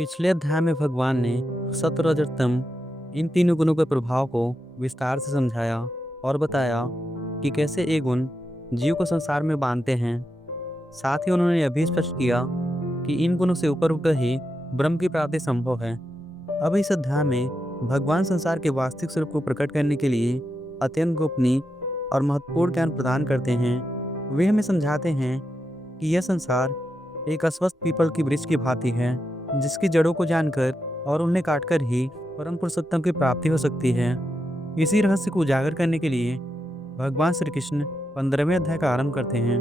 पिछले अध्याय में भगवान ने सत्व रजत तम इन तीनों गुणों के प्रभाव को विस्तार से समझाया और बताया कि कैसे ये गुण जीव को संसार में बांधते हैं। साथ ही उन्होंने यह भी स्पष्ट किया कि इन गुणों से ऊपर उठकर ही ब्रह्म की प्राप्ति संभव है। अब इस अध्याय में भगवान संसार के वास्तविक स्वरूप को प्रकट करने के लिए अत्यंत गोपनीय और महत्वपूर्ण ज्ञान प्रदान करते हैं। वे हमें समझाते हैं कि यह संसार एक अस्वस्थ पीपल की वृक्ष की भांति है, जिसकी जड़ों को जानकर और उन्हें काटकर ही परम पुरुषोत्तम की प्राप्ति हो सकती है। इसी रहस्य को उजागर करने के लिए भगवान श्री कृष्ण 15वें अध्याय का आरंभ करते हैं।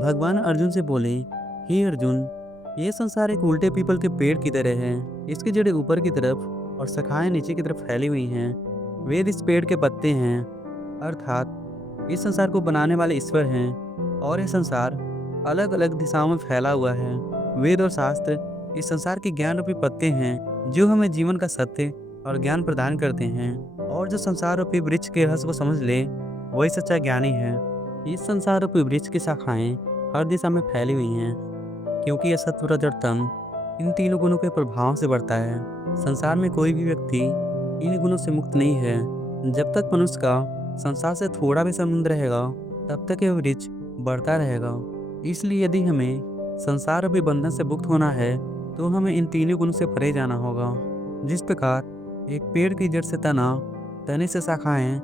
भगवान अर्जुन से बोले, हे अर्जुन, ये संसार एक उल्टे पीपल के पेड़ की तरह है। इसकी जड़ें ऊपर की तरफ और शाखाएं नीचे की तरफ फैली हुई हैं। वेद इस पेड़ के पत्ते हैं, अर्थात इस संसार को बनाने वाले ईश्वर हैं, और यह संसार अलग अलग दिशाओं में फैला हुआ है। वेद और शास्त्र इस संसार के ज्ञान रूपी पत्ते हैं, जो हमें जीवन का सत्य और ज्ञान प्रदान करते हैं। और जो संसार रूपी वृक्ष के रहस्य को समझ ले, वही सच्चा ज्ञानी है। इस संसार रूपी वृक्ष की शाखाएं हर दिशा में फैली हुई हैं, क्योंकि यह सत्व रज और तम इन तीनों गुणों के प्रभाव से बढ़ता है। संसार में कोई भी व्यक्ति इन गुणों से मुक्त नहीं है। जब तक मनुष्य का संसार से थोड़ा भी संबंध रहेगा, तब तक यह वृक्ष बढ़ता रहेगा। इसलिए यदि हमें संसार रूपी बंधन से मुक्त होना है, तो हमें इन तीनों गुणों से परे जाना होगा। जिस प्रकार एक पेड़ की जड़ से तना, तने से शाखाएं,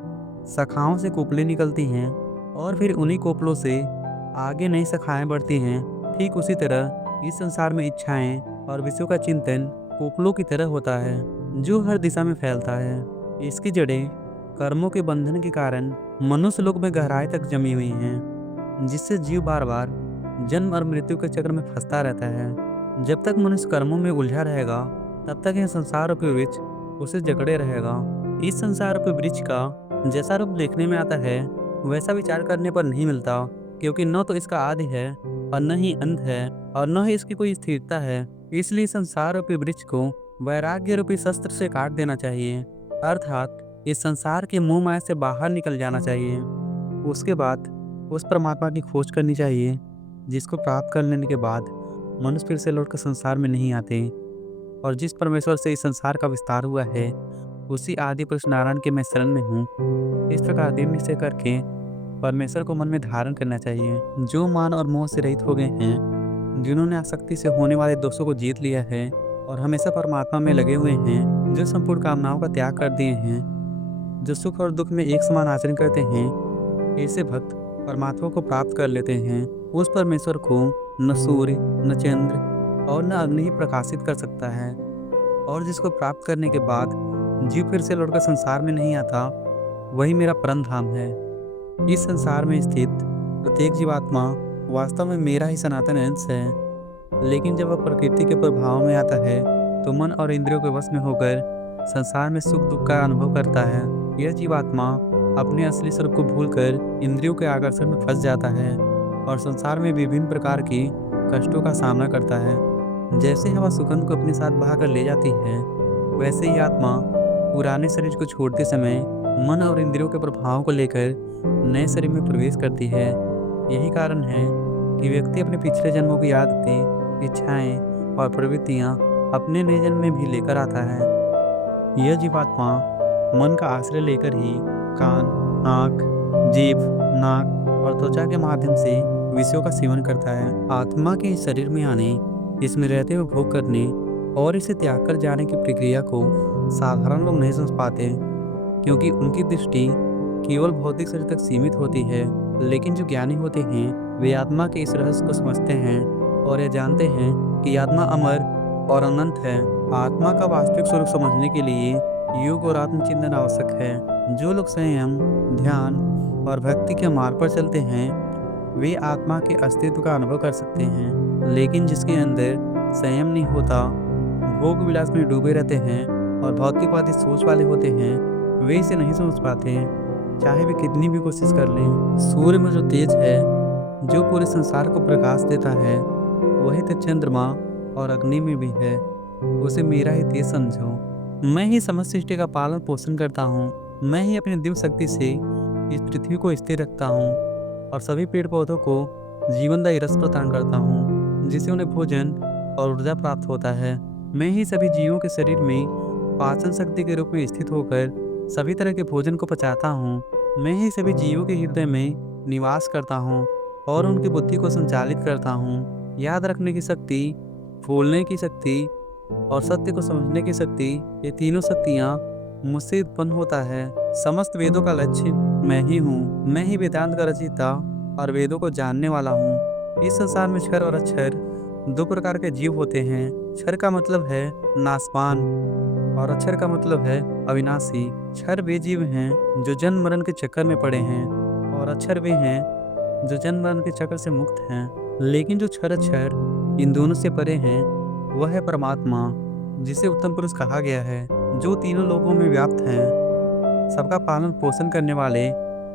शाखाओं से कोपलें निकलती हैं और फिर उन्हीं कोपलों से आगे नई शाखाएं बढ़ती हैं, ठीक उसी तरह इस संसार में इच्छाएं और विषयों का चिंतन कोपलों की तरह होता है, जो हर दिशा में फैलता है। इसकी जड़ें कर्मों के बंधन के कारण मनुष्य लोक में गहराई तक जमी हुई हैं, जिससे जीव बार बार जन्म और मृत्यु के चक्र में फंसता रहता है। जब तक मनुष्य कर्मों में उलझा रहेगा, तब तक यह संसार रूपी वृक्ष उसे जकड़े रहेगा। इस संसार रूपी वृक्ष का जैसा रूप देखने में आता है, वैसा विचार करने पर नहीं मिलता, क्योंकि न तो इसका आदि है और न ही अंत है, और न ही इसकी कोई स्थिरता है। इसलिए संसार रूपी वृक्ष को वैराग्य रूपी शस्त्र से काट देना चाहिए, अर्थात इस संसार के मोह माया से बाहर निकल जाना चाहिए। उसके बाद उस परमात्मा की खोज करनी चाहिए, जिसको प्राप्त कर लेने के बाद मनुष्य फिर से लौटकर संसार में नहीं आते। और जिस परमेश्वर से इस संसार का विस्तार हुआ है, उसी आदि पुरुष नारायण के मैं शरण में हूँ। इस प्रकार दृढ़ निश्चय करके परमेश्वर को मन में धारण करना चाहिए। जो मान और मोह से रहित हो गए हैं, जिन्होंने आसक्ति से होने वाले दोषों को जीत लिया है और हमेशा परमात्मा में लगे हुए हैं, जो संपूर्ण कामनाओं का त्याग कर दिए हैं, जो सुख और दुख में एक समान आचरण करते हैं, ऐसे भक्त परमात्मा को प्राप्त कर लेते हैं। उस परमेश्वर को न सूर्य, न चंद्र और न अग्नि ही प्रकाशित कर सकता है। और जिसको प्राप्त करने के बाद जीव फिर से लौटकर संसार में नहीं आता, वही मेरा परम धाम है। इस संसार में स्थित प्रत्येक जीवात्मा वास्तव में मेरा ही सनातन अंश है। लेकिन जब वह प्रकृति के प्रभाव में आता है, तो मन और इंद्रियों के वश में होकर संसार में सुख दुख का अनुभव करता है। यह जीवात्मा अपने असली स्वरूप को भूलकर इंद्रियों के आकर्षण में फंस जाता है और संसार में विभिन्न प्रकार की कष्टों का सामना करता है। जैसे हवा सुगंध को अपने साथ बहाकर ले जाती है, वैसे ही आत्मा पुराने शरीर को छोड़ते समय मन और इंद्रियों के प्रभाव को लेकर नए शरीर में प्रवेश करती है। यही कारण है कि व्यक्ति अपने पिछले जन्मों की आदतें, इच्छाएं और प्रवृत्तियां अपने नए जन्म में भी लेकर आता है। यह जीवात्मा मन का आश्रय लेकर ही कान, आँख, जीभ, नाक और त्वचा के माध्यम से विषयों का सेवन करता है। आत्मा के इस शरीर में आने, इसमें रहते हुए भोग करने और इसे त्याग कर जाने की प्रक्रिया को साधारण लोग नहीं समझ पाते, क्योंकि उनकी दृष्टि केवल भौतिक शरीर तक सीमित होती है। लेकिन जो ज्ञानी होते हैं, वे आत्मा के इस रहस्य को समझते हैं और यह जानते हैं कि आत्मा अमर और अनंत है। आत्मा का वास्तविक स्वरूप समझने के लिए योग और आत्मचिंतन आवश्यक है। जो लोग संयम, ध्यान और भक्ति के मार्ग पर चलते हैं, वे आत्मा के अस्तित्व का अनुभव कर सकते हैं। लेकिन जिसके अंदर संयम नहीं होता, भोग विलास में डूबे रहते हैं और भौतिकवादी सोच वाले होते हैं, वे इसे नहीं समझ पाते, चाहे वे कितनी भी कोशिश कर लें। सूर्य में जो तेज है, जो पूरे संसार को प्रकाश देता है, वही तो चंद्रमा और अग्नि में भी है। उसे मेरा ही तेज समझो। मैं ही समस्त सृष्टि का पालन पोषण करता हूँ। मैं ही अपनी दिव्य शक्ति से इस पृथ्वी को स्थिर रखता हूँ और सभी पेड़ पौधों को जीवनदायी रस प्रदान करता हूँ, जिससे उन्हें भोजन और ऊर्जा प्राप्त होता है। मैं ही सभी जीवों के शरीर में पाचन शक्ति के रूप में स्थित होकर सभी तरह के भोजन को पचाता हूँ। मैं ही सभी जीवों के हृदय में निवास करता हूँ और उनकी बुद्धि को संचालित करता हूँ। याद रखने की शक्ति, भूलने की शक्ति और सत्य को समझने की शक्ति, ये तीनों शक्तियाँ मुझसे उत्पन्न होता है। समस्त वेदों का लक्ष्य मैं ही हूँ। मैं ही वेदांत का रचयिता और वेदों को जानने वाला हूँ। इस संसार में क्षर और अक्षर दो प्रकार के जीव होते हैं। क्षर का मतलब है नाशवान और अक्षर का मतलब है अविनाशी। क्षर वे जीव हैं जो जन्म मरण के चक्कर में पड़े हैं और अक्षर वे हैं जो जन्म मरण के चक्कर से मुक्त हैं। लेकिन जो क्षर अक्षर इन दोनों से परे हैं वह है परमात्मा, जिसे उत्तम पुरुष कहा गया है, जो तीनों लोकों में व्याप्त हैं, सबका पालन पोषण करने वाले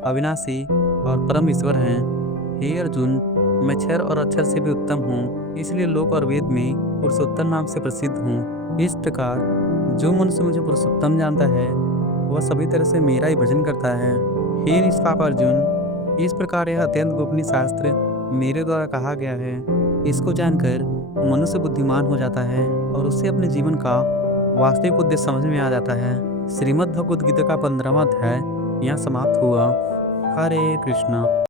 अविनाशी और परम ईश्वर हैं। हे अर्जुन, मैं क्षर और अक्षर से भी उत्तम हूँ, इसलिए लोक और वेद में पुरुषोत्तम नाम से प्रसिद्ध हूँ। इस प्रकार जो मनुष्य मुझे पुरुषोत्तम जानता है वह सभी तरह से मेरा ही भजन करता है। हे निष्पाप अर्जुन, इस प्रकार यह अत्यंत गोपनीय शास्त्र मेरे द्वारा कहा गया है। इसको जानकर मनुष्य बुद्धिमान हो जाता है और उससे अपने जीवन का वास्तविक उद्देश्य समझ में आ जाता है। श्रीमद् भगवद गीता का 15वां अध्याय यहाँ समाप्त हुआ। हरे कृष्णा।